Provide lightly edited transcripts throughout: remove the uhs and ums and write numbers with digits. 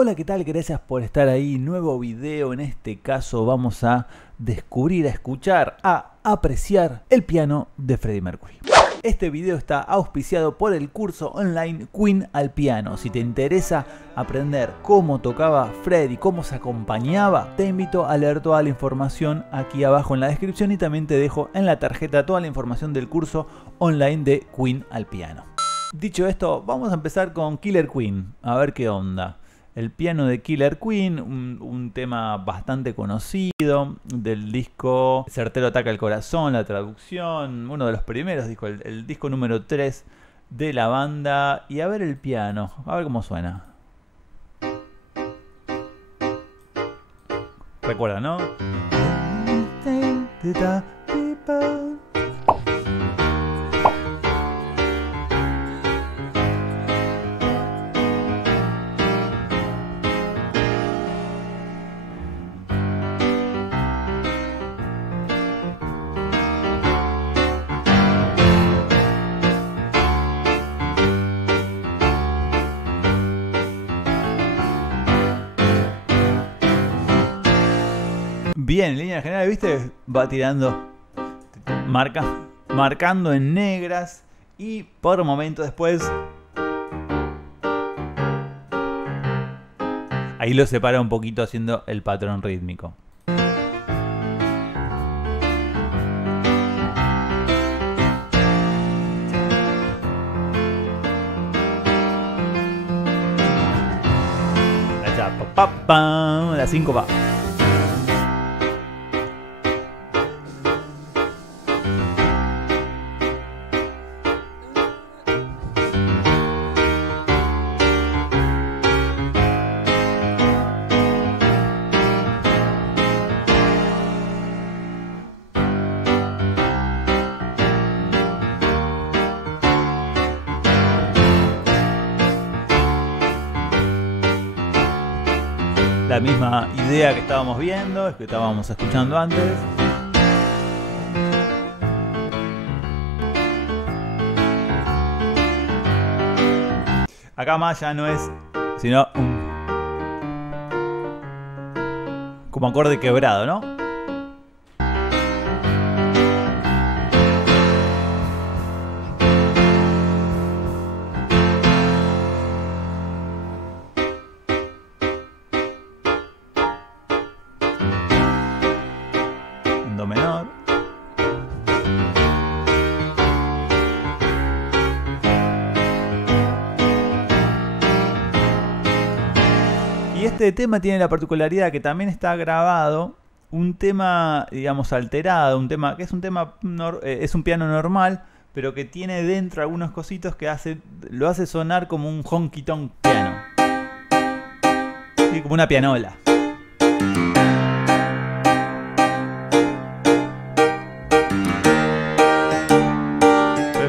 Hola, ¿qué tal? Gracias por estar ahí. Nuevo video. En este caso vamos a descubrir, a escuchar, a apreciar el piano de Freddie Mercury. Este video está auspiciado por el curso online Queen al piano. Si te interesa aprender cómo tocaba Freddie, cómo se acompañaba, te invito a leer toda la información aquí abajo en la descripción y también te dejo en la tarjeta toda la información del curso online de Queen al piano. Dicho esto, vamos a empezar con Killer Queen, a ver qué onda. El piano de Killer Queen, un tema bastante conocido del disco Certero Ataca el Corazón, la traducción, uno de los primeros discos, el disco número 3 de la banda. Y a ver el piano, a ver cómo suena. Recuerda, ¿no? Bien, en línea general, ¿viste? Va tirando, marcando en negras y por un momento después ahí lo separa un poquito haciendo el patrón rítmico. La 5 va. La misma idea que estábamos viendo, que estábamos escuchando antes. Acá más ya no es sino como acorde quebrado, ¿no? Do menor. Y este tema tiene la particularidad que también está grabado un tema, digamos, alterado, un tema que es un tema es un piano normal, pero que tiene dentro algunos cositos que lo hace sonar como un honky tonk piano. Sí, como una pianola.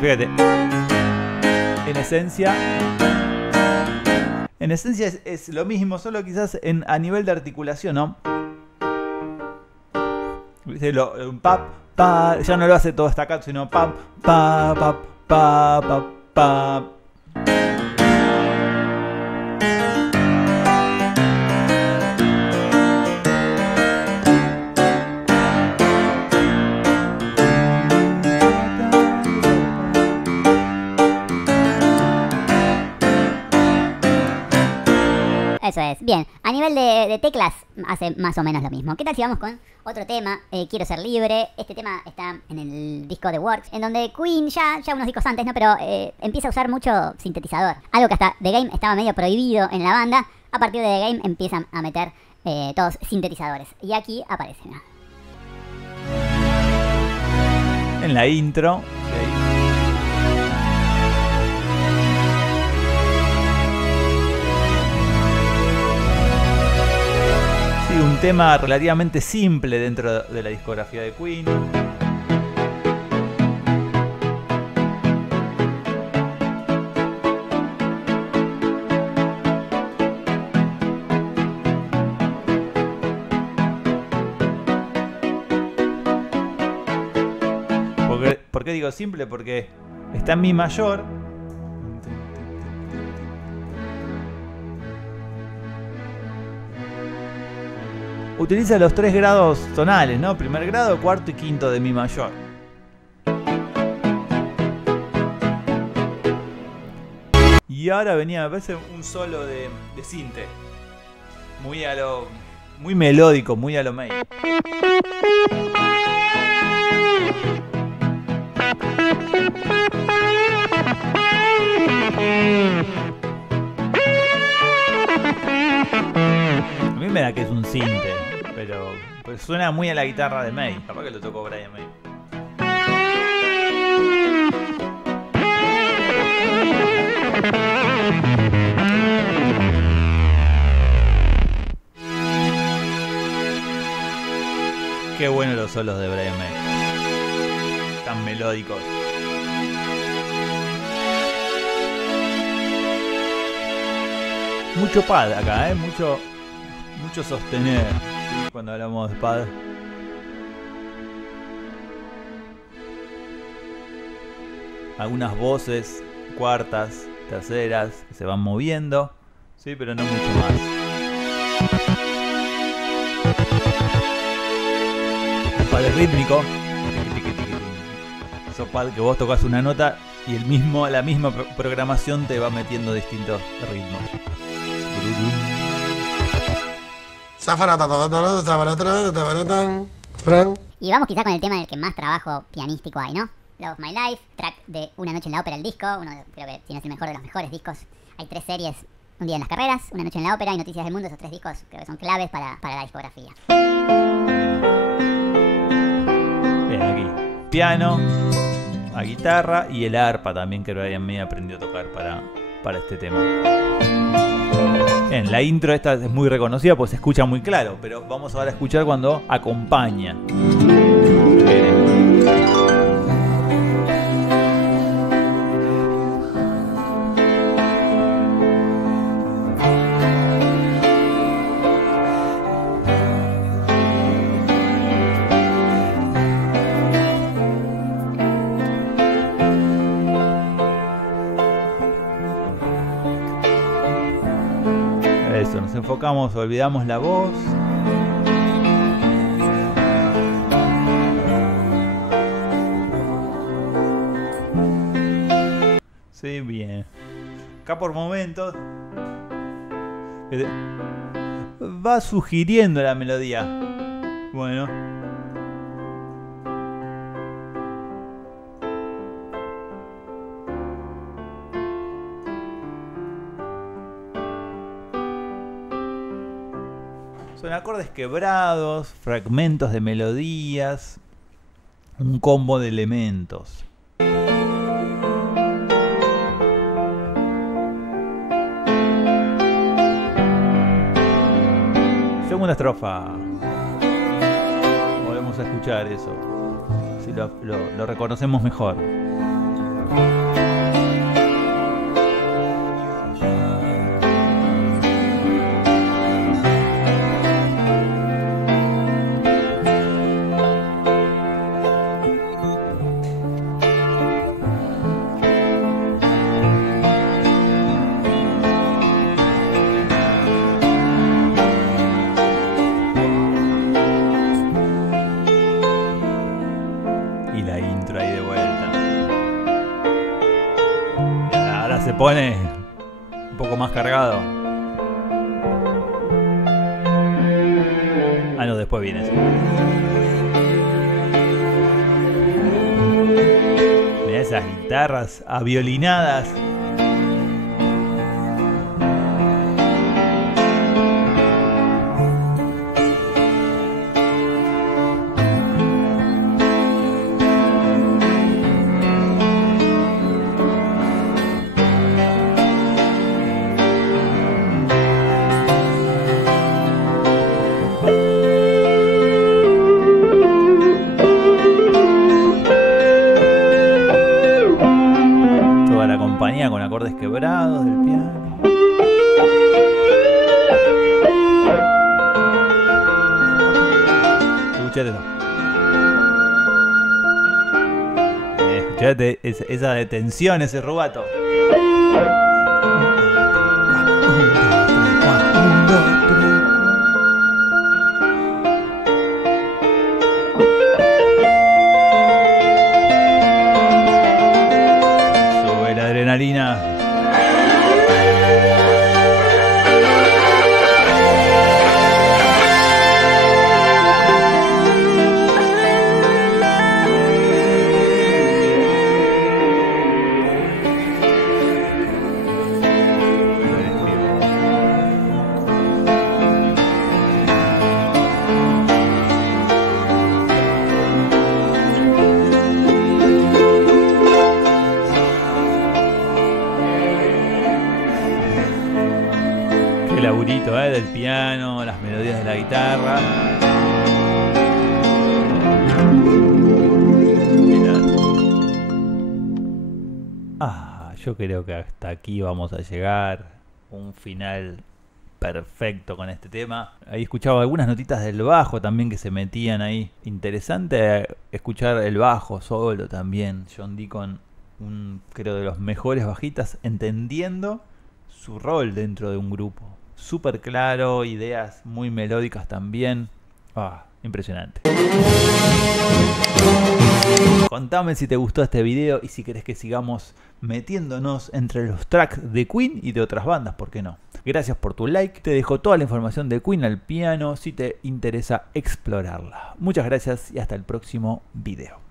Fíjate, en esencia es lo mismo, solo quizás a nivel de articulación, ¿no? ¿Viste? Pap, pa, ya no lo hace todo staccato, sino pap, pa, pap, pa, pap, pa. Eso es. Bien, a nivel de teclas hace más o menos lo mismo. ¿Qué tal si vamos con otro tema? Quiero ser libre. Este tema está en el disco de Works, en donde Queen ya unos discos antes, ¿no? Pero empieza a usar mucho sintetizador. Algo que hasta The Game estaba medio prohibido en la banda. A partir de The Game empiezan a meter todos sintetizadores. Y aquí aparecen, ¿no? En la intro. Un tema relativamente simple dentro de la discografía de Queen. ¿Por qué digo simple? Porque está en mi mayor. Utiliza los 3 grados tonales, ¿no? Primer grado, cuarto y quinto de mi mayor. Y ahora venía, me parece, un solo de sinte. Muy melódico, muy a lo May. A mí me da que es un sinte, pero pues suena muy a la guitarra de May. Capaz que lo tocó Brian May. Qué bueno los solos de Brian May. Tan melódicos. Mucho pad acá, mucho sostener, ¿sí? Cuando hablamos de pad. Algunas voces, cuartas, terceras, que se van moviendo, sí, pero no mucho más. El pad rítmico. Esos pad que vos tocas una nota y la misma programación te va metiendo distintos ritmos. Y vamos quizá con el tema en el que más trabajo pianístico hay, ¿no? Love of My Life, track de Una noche en la ópera, el disco. Creo que tiene el mejor de los mejores discos. Hay 3 series, Un día en las carreras, Una noche en la ópera y Noticias del mundo. Esos 3 discos creo que son claves para la discografía. Bien, aquí piano, la guitarra y el arpa también, que Brian May aprendió a tocar para este tema. Bien, la intro esta es muy reconocida porque se escucha muy claro, pero vamos ahora a escuchar cuando acompaña. Eso, nos enfocamos, olvidamos la voz. Sí, bien. Acá por momentos va sugiriendo la melodía. Bueno. Son acordes quebrados, fragmentos de melodías, un combo de elementos. Segunda estrofa. Volvemos a escuchar eso. Si lo reconocemos mejor. Y la intro ahí de vuelta. Ahora se pone un poco más cargado. Ah, no, después viene eso. Mirá esas guitarras aviolinadas. Con acordes quebrados del piano. Escuchate eso. Escuchate esa detención, ese rubato. instrumental del piano, las melodías de la guitarra. Yo creo que hasta aquí vamos a llegar. Un final perfecto con este tema. Ahí escuchaba algunas notitas del bajo también que se metían ahí. Interesante escuchar el bajo solo también. John Deacon, creo de los mejores bajistas, entendiendo su rol dentro de un grupo. Súper claro, ideas muy melódicas también. Impresionante. Contame si te gustó este video y si querés que sigamos metiéndonos entre los tracks de Queen y de otras bandas, ¿por qué no? Gracias por tu like, te dejo toda la información de Queen al piano si te interesa explorarla. Muchas gracias y hasta el próximo video.